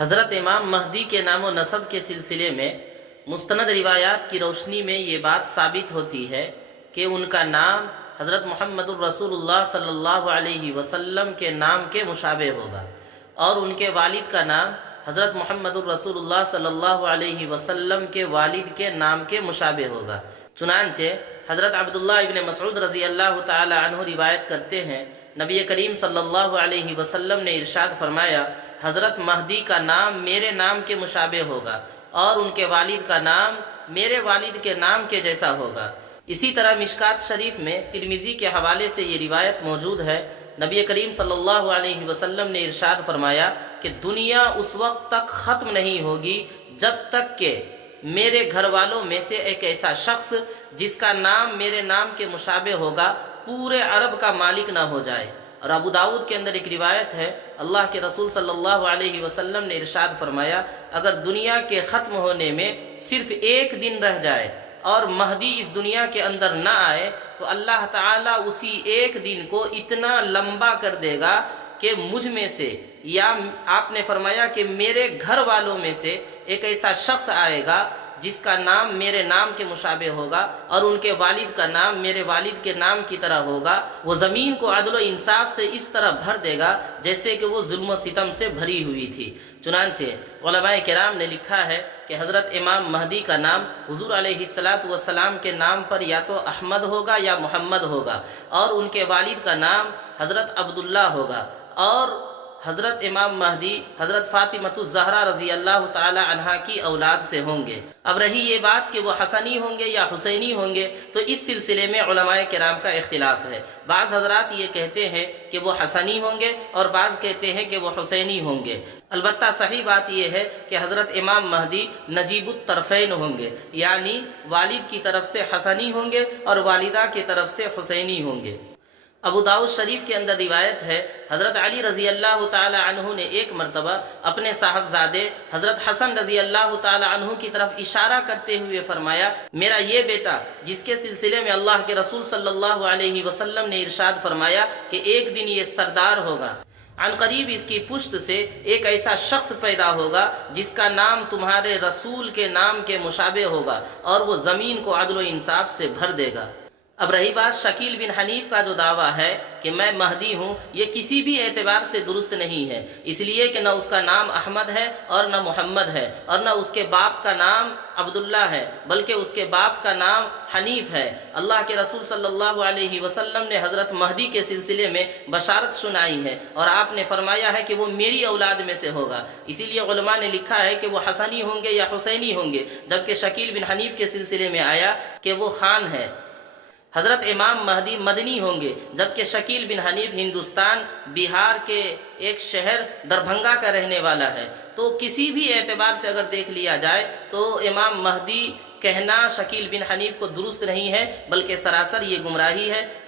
حضرت امام مہدی کے نام و نسب کے سلسلے میں مستند روایات کی روشنی میں یہ بات ثابت ہوتی ہے کہ ان کا نام حضرت محمد الرسول اللہ صلی اللہ علیہ وسلم کے نام کے مشابہ ہوگا، اور ان کے والد کا نام حضرت محمد الرسول اللہ صلی اللہ علیہ وسلم کے والد کے نام کے مشابہ ہوگا۔ چنانچہ حضرت عبداللہ ابن مسعود رضی اللہ تعالی عنہ روایت کرتے ہیں، نبی کریم صلی اللہ علیہ وسلم نے ارشاد فرمایا، حضرت مہدی کا نام میرے نام کے مشابہ ہوگا اور ان کے والد کا نام میرے والد کے نام کے جیسا ہوگا۔ اسی طرح مشکات شریف میں ترمذی کے حوالے سے یہ روایت موجود ہے، نبی کریم صلی اللہ علیہ وسلم نے ارشاد فرمایا کہ دنیا اس وقت تک ختم نہیں ہوگی جب تک کہ میرے گھر والوں میں سے ایک ایسا شخص جس کا نام میرے نام کے مشابہ ہوگا پورے عرب کا مالک نہ ہو جائے۔ اور ابو داؤد کے اندر ایک روایت ہے، اللہ کے رسول صلی اللہ علیہ وسلم نے ارشاد فرمایا، اگر دنیا کے ختم ہونے میں صرف ایک دن رہ جائے اور مہدی اس دنیا کے اندر نہ آئے تو اللہ تعالیٰ اسی ایک دن کو اتنا لمبا کر دے گا کہ مجھ میں سے، یا آپ نے فرمایا کہ میرے گھر والوں میں سے ایک ایسا شخص آئے گا جس کا نام میرے نام کے مشابہ ہوگا اور ان کے والد کا نام میرے والد کے نام کی طرح ہوگا، وہ زمین کو عدل و انصاف سے اس طرح بھر دے گا جیسے کہ وہ ظلم و ستم سے بھری ہوئی تھی۔ چنانچہ علماء کرام نے لکھا ہے کہ حضرت امام مہدی کا نام حضور علیہ السلام کے نام پر یا تو احمد ہوگا یا محمد ہوگا، اور ان کے والد کا نام حضرت عبداللہ ہوگا، اور حضرت امام مہدی حضرت فاطمۃ الزہرا رضی اللہ تعالی عنہا کی اولاد سے ہوں گے۔ اب رہی یہ بات کہ وہ حسنی ہوں گے یا حسینی ہوں گے، تو اس سلسلے میں علماء کرام کا اختلاف ہے۔ بعض حضرات یہ کہتے ہیں کہ وہ حسنی ہوں گے اور بعض کہتے ہیں کہ وہ حسینی ہوں گے۔ البتہ صحیح بات یہ ہے کہ حضرت امام مہدی نجیب الطرفین ہوں گے، یعنی والد کی طرف سے حسنی ہوں گے اور والدہ کی طرف سے حسینی ہوں گے۔ ابو داؤد شریف کے اندر روایت ہے، حضرت علی رضی اللہ تعالی عنہ نے ایک مرتبہ اپنے صاحبزادے حضرت حسن رضی اللہ تعالی عنہ کی طرف اشارہ کرتے ہوئے فرمایا، میرا یہ بیٹا جس کے سلسلے میں اللہ کے رسول صلی اللہ علیہ وسلم نے ارشاد فرمایا کہ ایک دن یہ سردار ہوگا، عن قریب اس کی پشت سے ایک ایسا شخص پیدا ہوگا جس کا نام تمہارے رسول کے نام کے مشابہ ہوگا اور وہ زمین کو عدل و انصاف سے بھر دے گا۔ اب رہی بات شکیل بن حنیف کا جو دعویٰ ہے کہ میں مہدی ہوں، یہ کسی بھی اعتبار سے درست نہیں ہے، اس لیے کہ نہ اس کا نام احمد ہے اور نہ محمد ہے، اور نہ اس کے باپ کا نام عبداللہ ہے، بلکہ اس کے باپ کا نام حنیف ہے۔ اللہ کے رسول صلی اللہ علیہ وسلم نے حضرت مہدی کے سلسلے میں بشارت سنائی ہے اور آپ نے فرمایا ہے کہ وہ میری اولاد میں سے ہوگا، اسی لیے علماء نے لکھا ہے کہ وہ حسنی ہوں گے یا حسینی ہوں گے، جبکہ شکیل بن حنیف کے سلسلے میں آیا کہ وہ خان ہے۔ حضرت امام مہدی مدنی ہوں گے، جبکہ شکیل بن حنیف ہندوستان بہار کے ایک شہر دربھنگا کا رہنے والا ہے۔ تو کسی بھی اعتبار سے اگر دیکھ لیا جائے تو امام مہدی کہنا شکیل بن حنیف کو درست نہیں ہے، بلکہ سراسر یہ گمراہی ہے۔